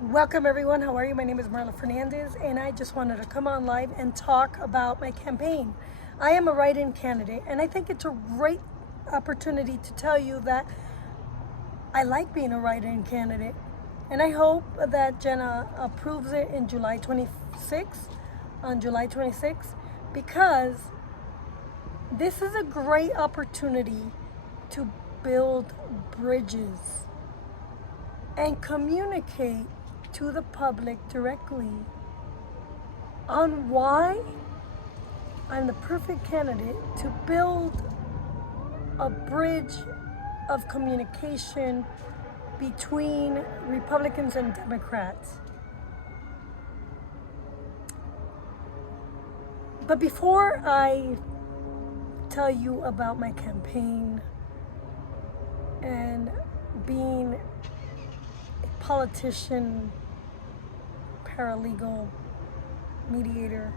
Welcome everyone, how are you? My name is Marla Fernandez and I just wanted to come on live and talk about my campaign. I am a write-in candidate and I think it's a great opportunity to tell you that I like being a write-in candidate, and I hope that Jenna approves it in on July 26th, because this is a great opportunity to build bridges and communicate to the public directly on why I'm the perfect candidate to build a bridge of communication between Republicans and Democrats. But before I tell you about my campaign and being a politician, paralegal, mediator,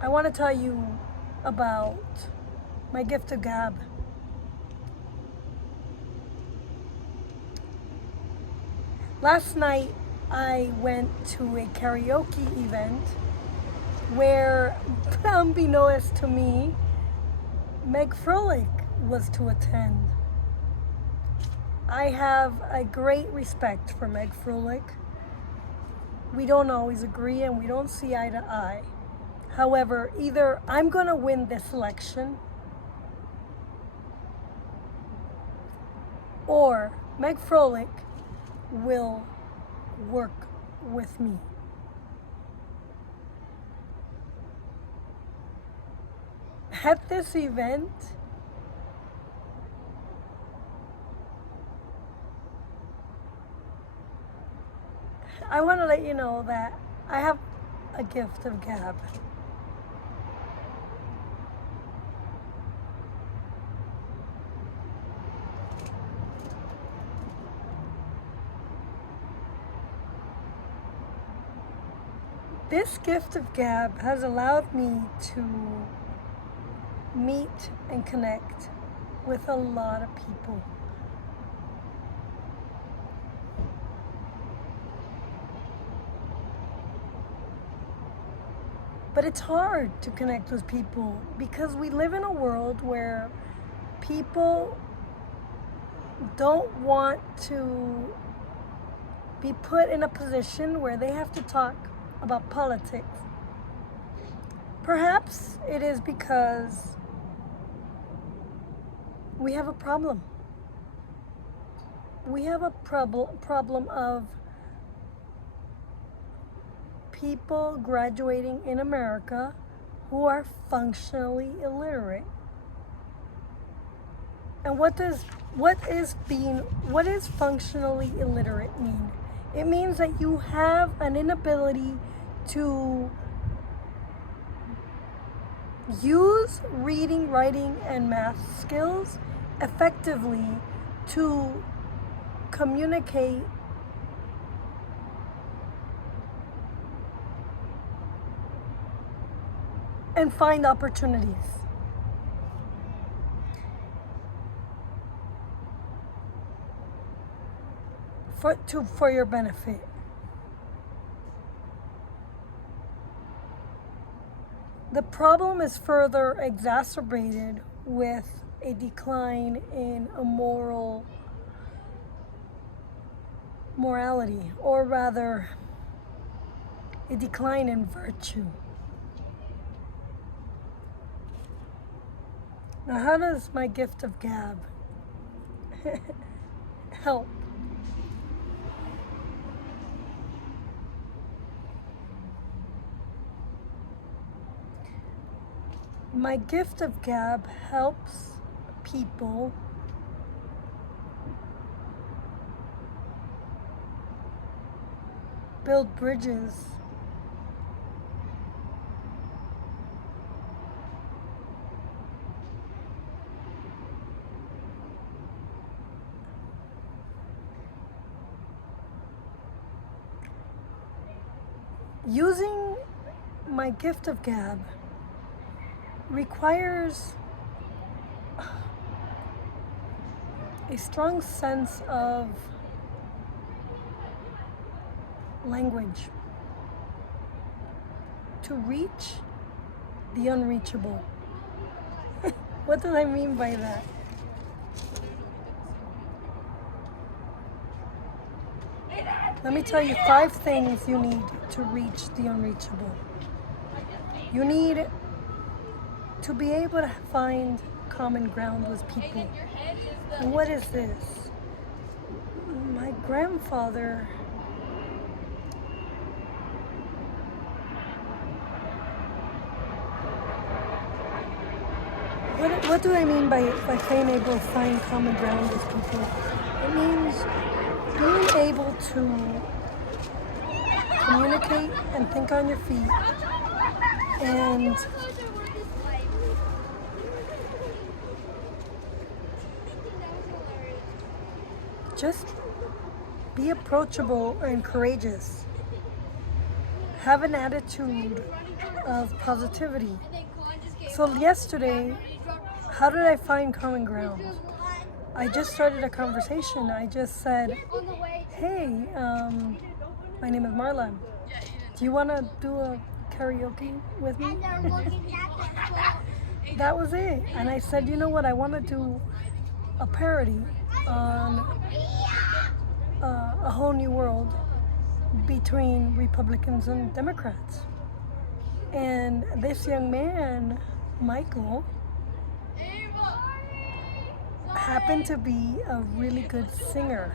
I want to tell you about my gift of gab. Last night I went to a karaoke event where, unbeknownst to me, Meg Froelich was to attend. I have a great respect for Meg Froelich. We don't always agree and we don't see eye to eye. However, either I'm going to win this election or Meg Froelich will work with me. At this event, I want to let you know that I have a gift of gab. This gift of gab has allowed me to meet and connect with a lot of people. But it's hard to connect with people because we live in a world where people don't want to be put in a position where they have to talk about politics. Perhaps it is because we have a problem. We have a problem of people graduating in America who are functionally illiterate. And what is functionally illiterate mean? It means that you have an inability to use reading, writing, and math skills effectively to communicate and find opportunities. For your benefit. The problem is further exacerbated with a decline in morality, or rather, a decline in virtue. Now, how does my gift of gab help? My gift of gab helps people build bridges using my gift of gab requires a strong sense of language to reach the unreachable. What do I mean by that? Let me tell you 5 things you need to reach the unreachable. You need to be able to find common ground with people. And what is this? My grandfather what do I mean by being able to find common ground with people? It means being able to communicate and think on your feet and just be approachable and courageous. Have an attitude of positivity. So yesterday, how did I find common ground? I just started a conversation. I just said, hey, my name is Marla. Do you want to do a karaoke with me? That was it. And I said, you know what, I want to do a parody on a whole new world between Republicans and Democrats. And this young man, Michael, happened to be a really good singer.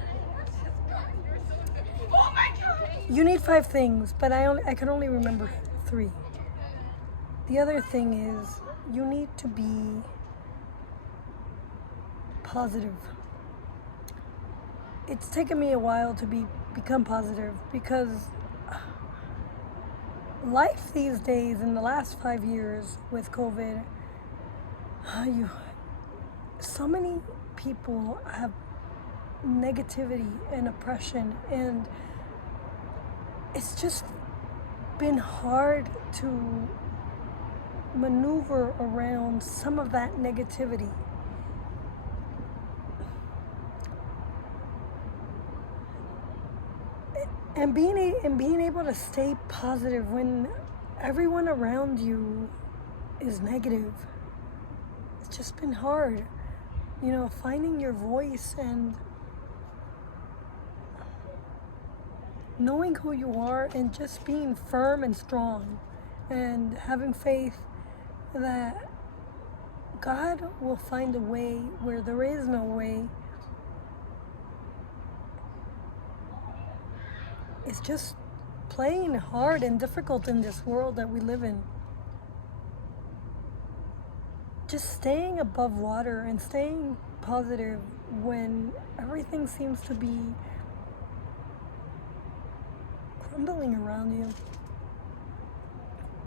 You need 5 things, but I can only remember 3. The other thing is you need to be positive. It's taken me a while to become positive because life these days in the last 5 years with COVID, so many people have negativity and oppression, and it's just been hard to maneuver around some of that negativity. And being able to stay positive when everyone around you is negative. It's just been hard. You know, finding your voice and knowing who you are and just being firm and strong and having faith that God will find a way where there is no way. It's just plain hard and difficult in this world that we live in. Just staying above water and staying positive when everything seems to be crumbling around you.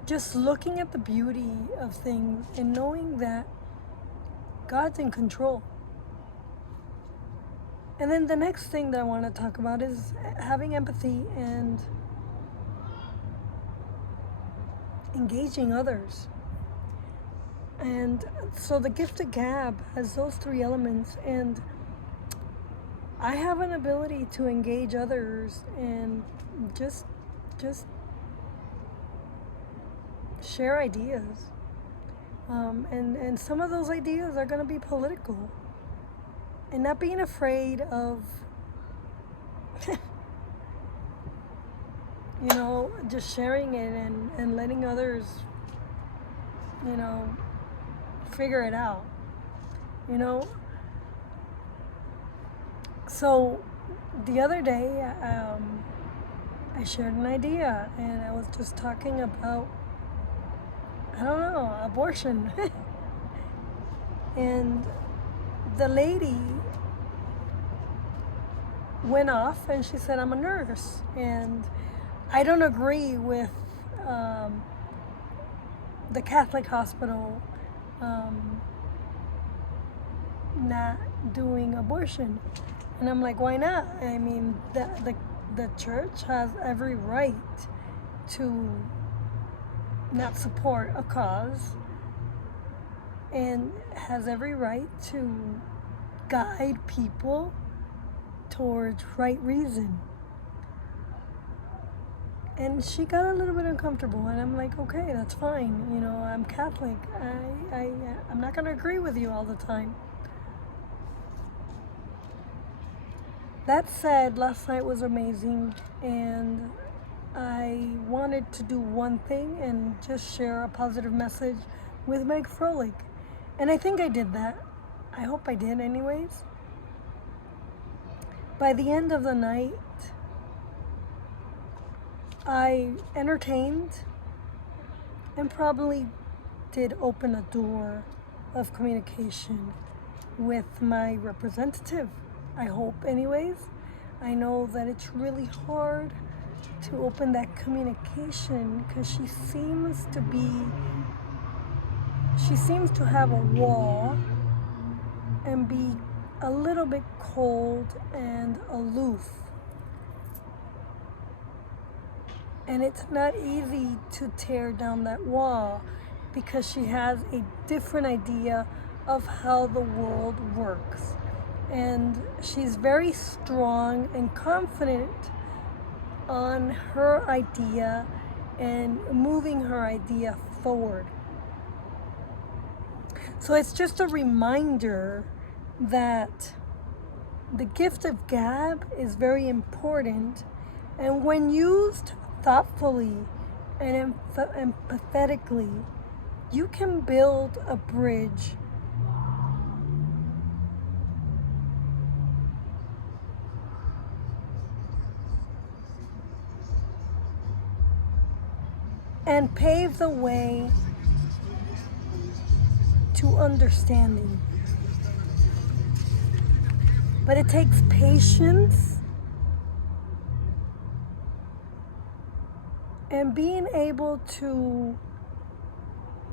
Just looking at the beauty of things and knowing that God's in control. And then the next thing that I want to talk about is having empathy and engaging others. And so the gift of gab has those 3 elements, and I have an ability to engage others and just share ideas. And some of those ideas are going to be political. And not being afraid of, just sharing it and letting others, figure it out, So the other day, I shared an idea, and I was just talking about, abortion. And the lady went off and she said, I'm a nurse, and I don't agree with the Catholic hospital not doing abortion. And I'm like, why not? I mean, the church has every right to not support a cause and has every right to guide people towards right reason. And she got a little bit uncomfortable, and I'm like, okay, that's fine. You know, I'm Catholic. I'm not going to agree with you all the time. That said, last night was amazing, and I wanted to do one thing and just share a positive message with Meg Froelich. And I think I did that. I hope I did, anyways. By the end of the night, I entertained and probably did open a door of communication with my representative. I hope, anyways. I know that it's really hard to open that communication because she seems to have a wall and be a little bit cold and aloof. And it's not easy to tear down that wall because she has a different idea of how the world works. And she's very strong and confident on her idea and moving her idea forward. So it's just a reminder that the gift of gab is very important, and when used thoughtfully and empathetically, you can build a bridge and pave the way to understanding. But it takes patience and being able to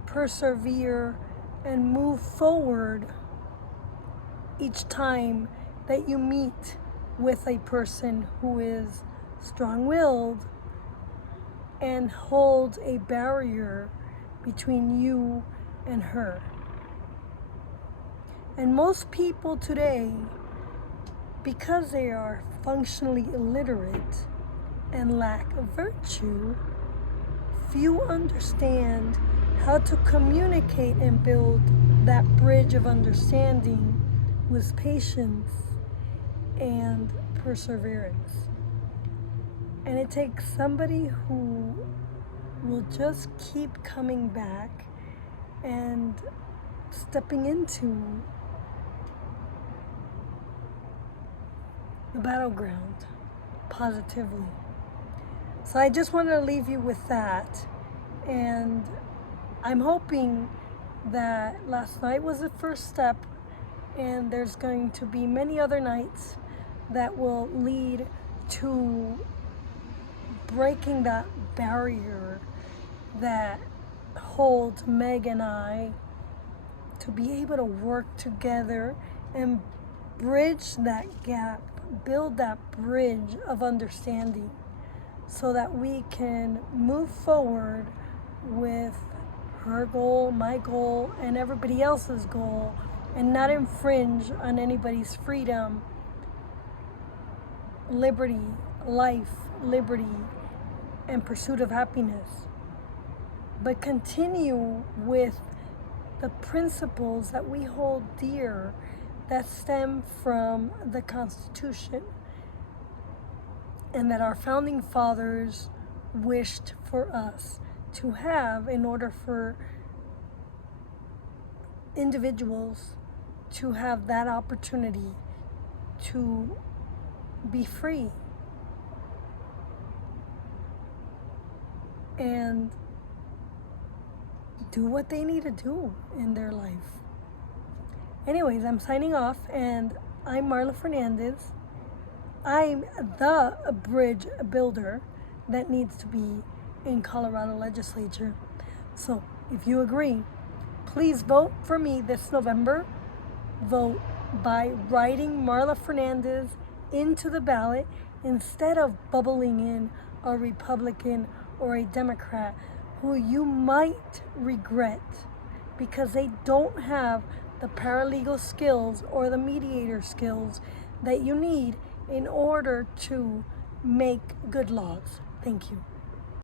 persevere and move forward each time that you meet with a person who is strong-willed and holds a barrier between you and her. And most people today, because they are functionally illiterate and lack virtue, few understand how to communicate and build that bridge of understanding with patience and perseverance. And it takes somebody who will just keep coming back and stepping into the battleground positively. So I just wanted to leave you with that. And I'm hoping that last night was the first step, and there's going to be many other nights that will lead to breaking that barrier that holds Meg and I to be able to work together and bridge that gap, build that bridge of understanding so that we can move forward with her goal, my goal, and everybody else's goal, and not infringe on anybody's freedom, liberty, life, liberty, and pursuit of happiness, but continue with the principles that we hold dear that stem from the Constitution and that our founding fathers wished for us to have in order for individuals to have that opportunity to be free and do what they need to do in their life. Anyways, I'm signing off, and I'm Marla Fernandez. I'm the bridge builder that needs to be in Colorado legislature. So if you agree, please vote for me this November. Vote by writing Marla Fernandez into the ballot instead of bubbling in a Republican or a Democrat who you might regret because they don't have the paralegal skills or the mediator skills that you need in order to make good laws. Thank you.